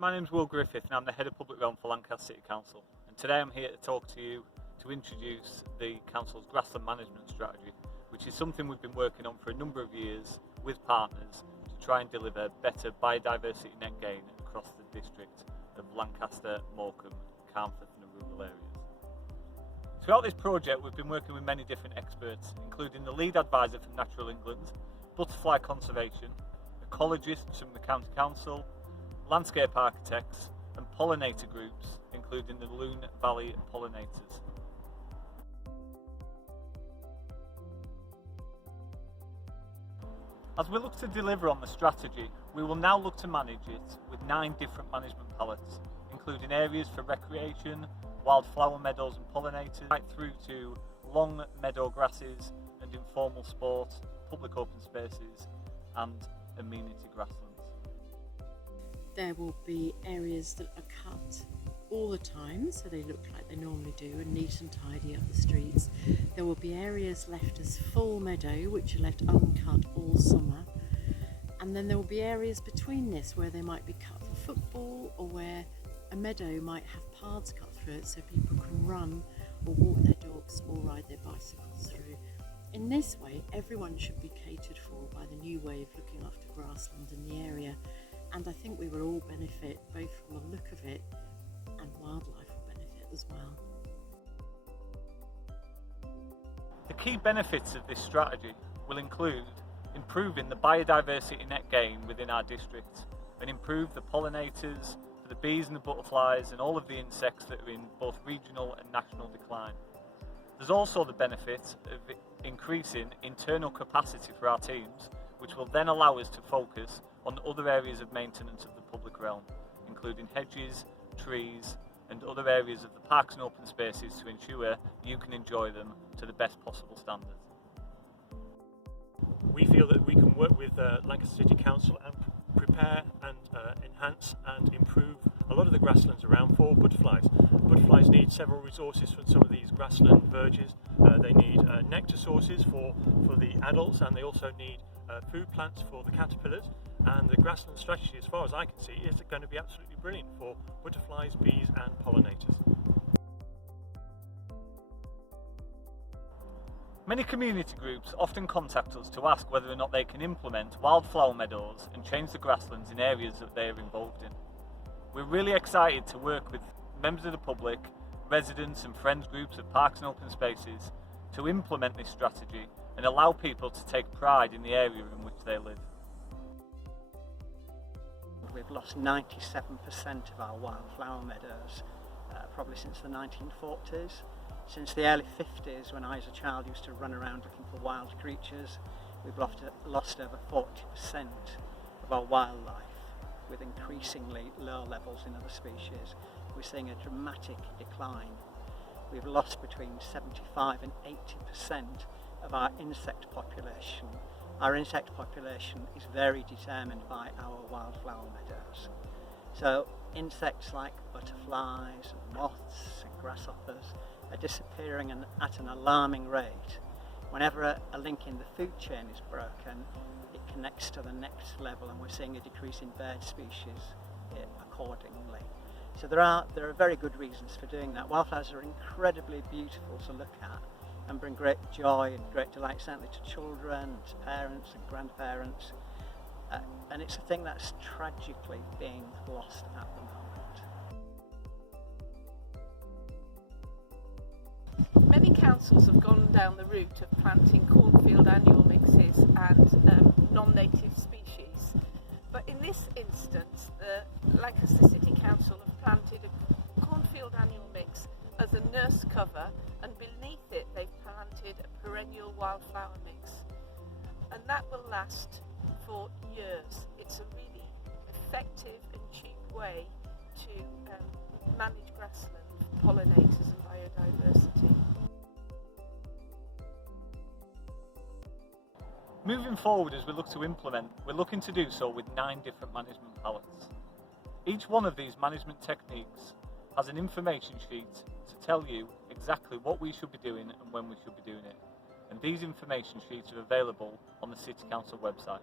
My name's Will Griffith and I'm the Head of Public Realm for Lancaster City Council, and today I'm here to talk to you to introduce the Council's grassland management strategy, which is something we've been working on for a number of years with partners to try and deliver better biodiversity net gain across the district of Lancaster, Morecambe, Carnforth and the rural areas. Throughout this project we've been working with many different experts, including the lead advisor from Natural England, butterfly conservation, ecologists from the County Council, landscape architects and pollinator groups, including the Loon Valley Pollinators. As we look to deliver on the strategy, we will now look to manage it with 9 different management palettes, including areas for recreation, wildflower meadows and pollinators, right through to long meadow grasses and informal sport, public open spaces and amenity grasslands. There will be areas that are cut all the time, so they look like they normally do, and neat and tidy up the streets. There will be areas left as full meadow, which are left uncut all summer. And then there will be areas between this where they might be cut for football, or where a meadow might have paths cut through it so people can run or walk their dogs or ride their bicycles through. In this way, everyone should be catered for by the new way of looking after grassland in the area. And I think we will all benefit both from the look of it and wildlife will benefit as well. The key benefits of this strategy will include improving the biodiversity net gain within our district and improve the pollinators for the bees and the butterflies and all of the insects that are in both regional and national decline. There's also the benefit of increasing internal capacity for our teams, which will then allow us to focus on other areas of maintenance of the public realm, including hedges, trees and other areas of the parks and open spaces to ensure you can enjoy them to the best possible standards. We feel that we can work with Lancaster City Council and prepare and enhance and improve a lot of the grasslands around for butterflies. Butterflies need several resources from some of these grassland verges. They need nectar sources for the adults, and they also need food plants for the caterpillars. And the grassland strategy, as far as I can see, is going to be absolutely brilliant for butterflies, bees and pollinators. Many community groups often contact us to ask whether or not they can implement wildflower meadows and change the grasslands in areas that they are involved in. We're really excited to work with members of the public, residents and friends groups of parks and open spaces to implement this strategy and allow people to take pride in the area in which they live. We've lost 97% of our wildflower meadows, probably since the 1940s. Since the early 50s, when I as a child used to run around looking for wild creatures, we've lost over 40% of our wildlife, with increasingly low levels in other species. We're seeing a dramatic decline. We've lost between 75 and 80% of our insect population. Our insect population is very determined by our wildflower meadows. So insects like butterflies and moths and grasshoppers are disappearing at an alarming rate. Whenever a link in the food chain is broken, it connects to the next level, and we're seeing a decrease in bird species accordingly. So there are very good reasons for doing that. Wildflowers are incredibly beautiful to look at and bring great joy and great delight, certainly to children, to parents and grandparents. And it's a thing that's tragically being lost at the moment. Many councils have gone down the route of planting cornfield annual mixes and non-native species. But in this instance, the Lancaster City Council have planted a cornfield annual mix as a nurse cover, and beneath it they've planted a perennial wildflower mix. And that will last for years. It's a really effective and cheap way to manage grassland, pollinators and biodiversity. Moving forward, as we look to implement, we're looking to do so with 9 different management palettes. Each one of these management techniques has an information sheet to tell you exactly what we should be doing and when we should be doing it. And these information sheets are available on the City Council website.